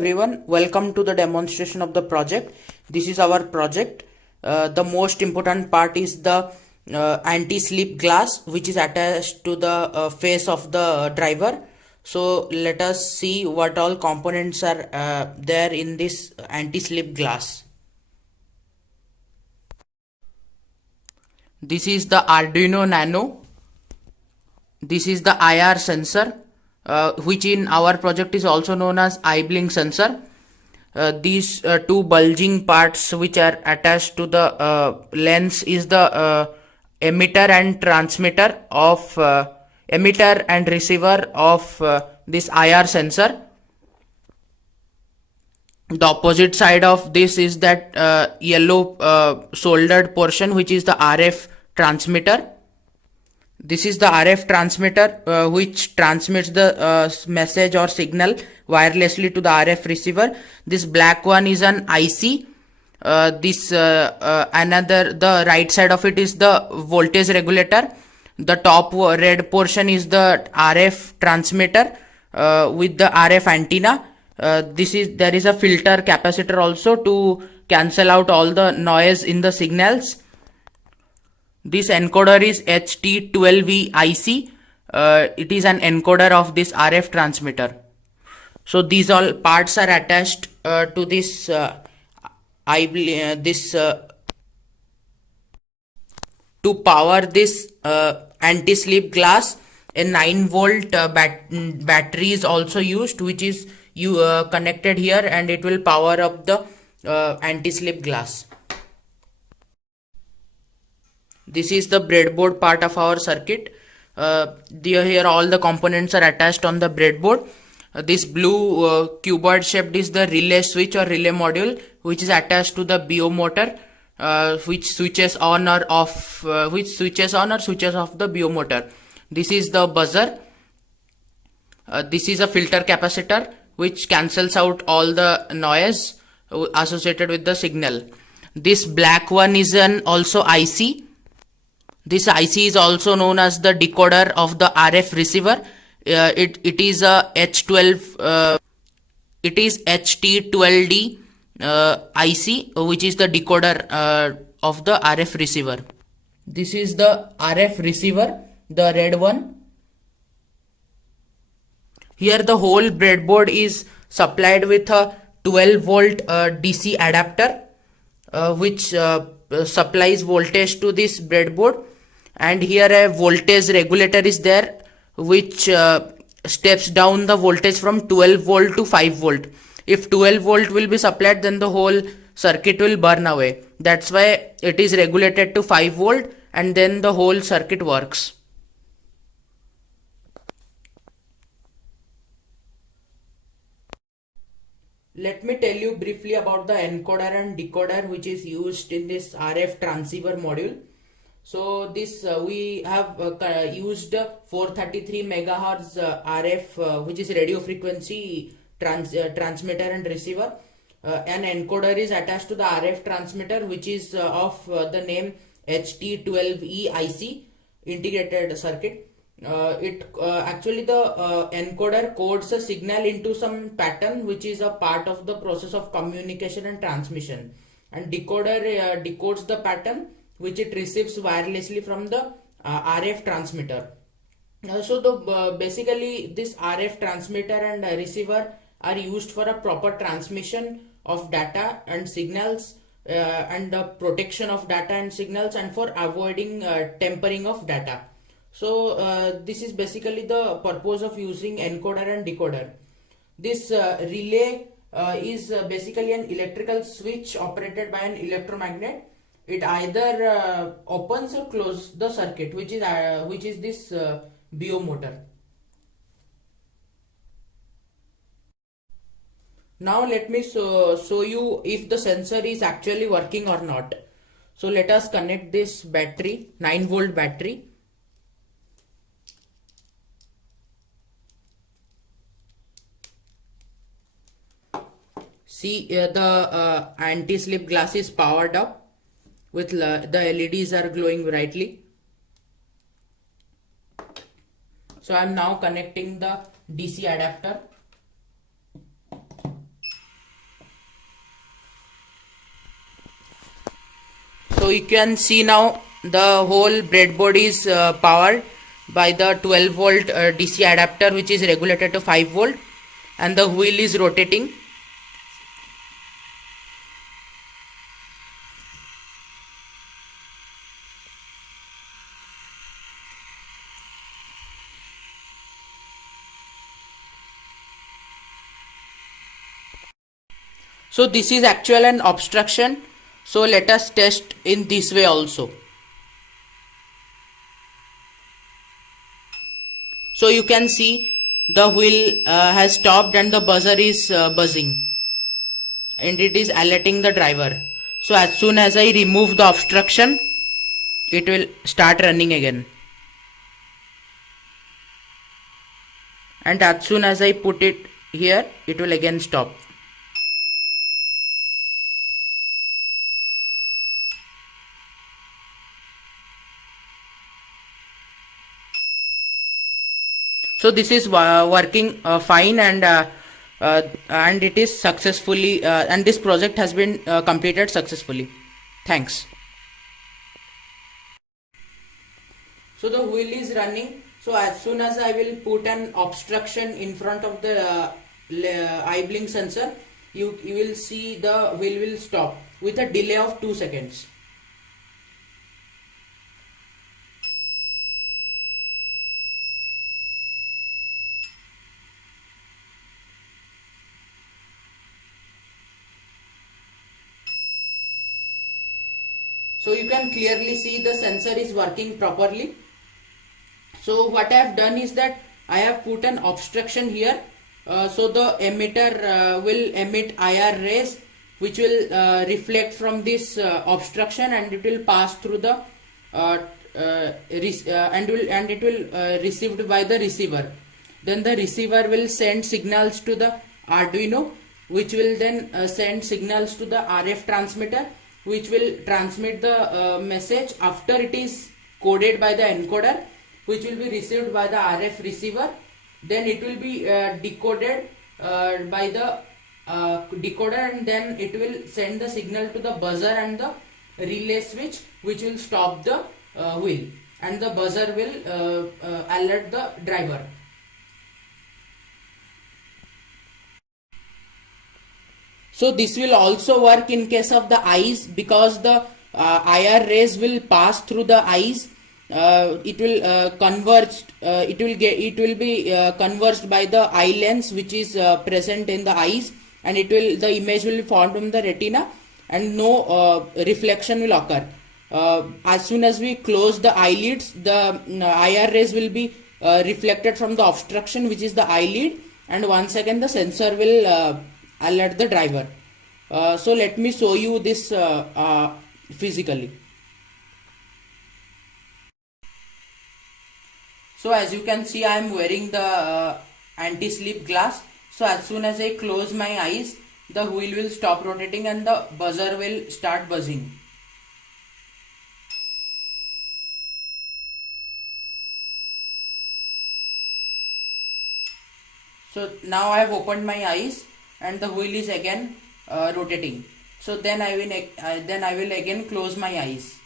everyone, welcome to the demonstration of the project. This is our project. The most important part is the anti-slip glass which is attached to the face of the driver. So let us see what all components are there in this anti-slip glass. This is the Arduino Nano. This is the IR sensor, which in our project is also known as eye-blink sensor. These two bulging parts which are attached to the lens is the emitter and transmitter of emitter and receiver of this IR sensor. The opposite side of this is that yellow soldered portion which is the RF transmitter. This is the RF transmitter which transmits the message or signal wirelessly to the RF receiver. This black one is an IC. The right side of it is the voltage regulator. The top red portion is the RF transmitter with the RF antenna. There is a filter capacitor also to cancel out all the noise in the signals. This encoder is HT12V IC. It is an encoder of this RF transmitter. So these all parts are attached to this to power this anti-slip glass. A 9-volt battery is also used, which is connected here, and it will power up the anti-slip glass. This is the breadboard part of our circuit. Here all the components are attached on the breadboard. This blue cuboid shaped is the relay switch or relay module, which is attached to the BO motor, which switches on or off the BO motor. This is the buzzer. This is a filter capacitor which cancels out all the noise associated with the signal. This black one is an also IC. This IC is also known as the decoder of the RF receiver. It is a HT12D IC, which is the decoder of the RF receiver. This is the RF receiver, the red one. Here the whole breadboard is supplied with a 12-volt DC adapter, which supplies voltage to this breadboard. And here a voltage regulator is there, which steps down the voltage from 12 volt to 5 volt. If 12 volt will be supplied, then the whole circuit will burn away. That's why it is regulated to 5 volt, and then the whole circuit works. Let me tell you briefly about the encoder and decoder which is used in this RF transceiver module. So this we have used 433 megahertz RF which is radio frequency transmitter and receiver. An encoder is attached to the RF transmitter, which is of the name HT12E IC integrated circuit. Actually the encoder codes a signal into some pattern which is a part of the process of communication and transmission, and decoder decodes the pattern which it receives wirelessly from the RF transmitter. Basically this RF transmitter and receiver are used for a proper transmission of data and signals and the protection of data and signals, and for avoiding tampering of data. So this is basically the purpose of using encoder and decoder. This relay is basically an electrical switch operated by an electromagnet. It either opens or closes the circuit, which is this BO motor. Now let me show you if the sensor is actually working or not. So let us connect this battery, 9-volt battery. See, the anti-slip glass is powered up with the LEDs are glowing brightly. So I am now connecting the DC adapter. you can see now the whole breadboard is powered by the 12 volt DC adapter, which is regulated to 5 volt, and the wheel is rotating. So this is actual an obstruction. So let us test in this way also. So you can see the wheel has stopped and the buzzer is buzzing, and it is alerting the driver. So as soon as I remove the obstruction, it will start running again. And as soon as I put it here, it will again stop. So this is working fine, and it is successfully and this project has been completed successfully. Thanks. So the wheel is running. So as soon as I will put an obstruction in front of the eye blink sensor, you will see the wheel will stop with a delay of 2 seconds. So you can clearly see the sensor is working properly. So what I have done is that I have put an obstruction here. So the emitter will emit IR rays, which will reflect from this obstruction, and it will pass through the and it will received by the receiver. Then the receiver will send signals to the Arduino, which will then send signals to the RF transmitter, which will transmit the message after it is coded by the encoder, which will be received by the RF receiver. Then it will be decoded by the decoder, and then it will send the signal to the buzzer and the relay switch, which will stop the wheel, and the buzzer will alert the driver. So this will also work in case of the eyes, because the IR rays will pass through the eyes. It will converge. It will be converged by the eye lens, which is present in the eyes, and the image will be formed from the retina, and no reflection will occur. As soon as we close the eyelids, the IR rays will be reflected from the obstruction, which is the eyelid, and once again the sensor will alert the driver. So let me show you this physically. So as you can see, I am wearing the anti-slip glass. So as soon as I close my eyes, the wheel will stop rotating and the buzzer will start buzzing. So now I have opened my eyes and the wheel is again rotating. So then I will again close my eyes.